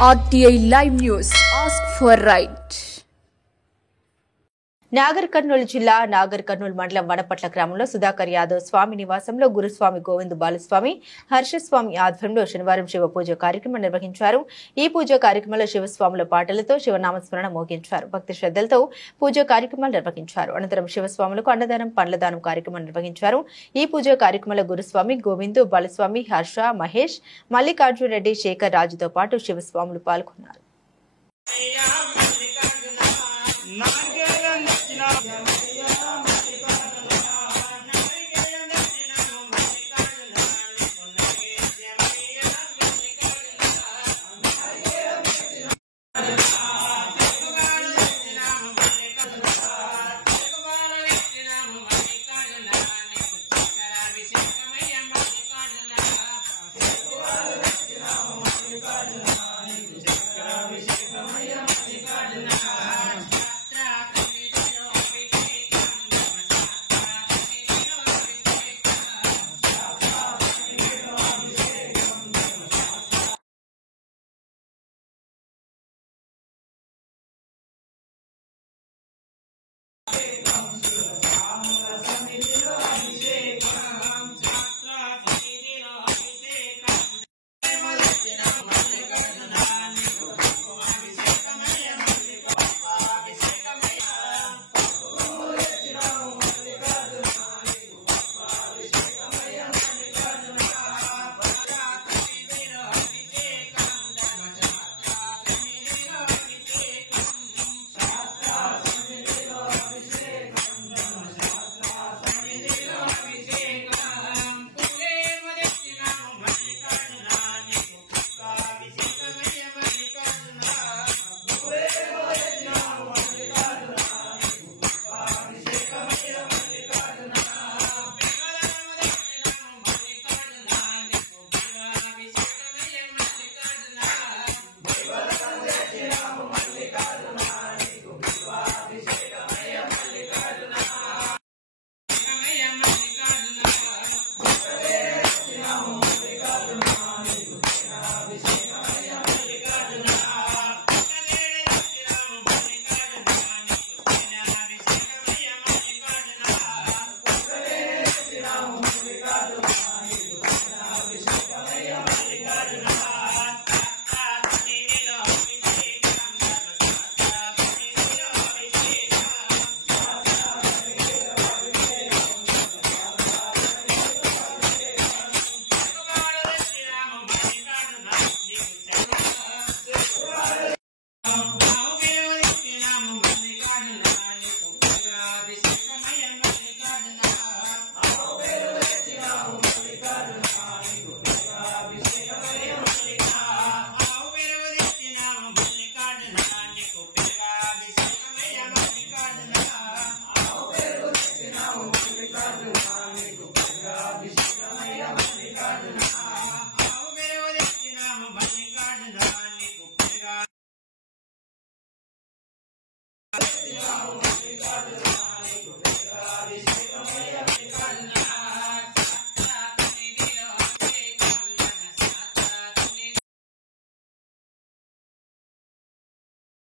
RTI Live News. Ask for right. Nagar Kurnool జిల్లా నాగర్ కర్నూలు మండలం వనపట్ల గ్రామంలో సుధాకర్ యాదవ్ స్వామి నివాసంలో గురుస్వామి గోవింద్ బాలస్వామి హర్షస్వామి ఆధ్వర్యంలో శనివారం శివ పూజ కార్యక్రమం నిర్వహించారు. ఈ పూజ కార్యక్రమంలో శివస్వాముల పాటలతో శివనామస్మరణ మోగించారు. భక్తి శ్రద్ధలతో పూజ కార్యక్రమాలు నిర్వహించారు. అనంతరం శివస్వాములకు అన్నదానం పండ్లదానం కార్యక్రమం నిర్వహించారు. ఈ పూజ కార్యక్రమంలో గురుస్వామి గోవింద్ బాలస్వామి హర్ష మహేష్ మల్లికార్జున రెడ్డి శేఖర్ రాజుతో పాటు శివస్వాములు పాల్గొన్నారు.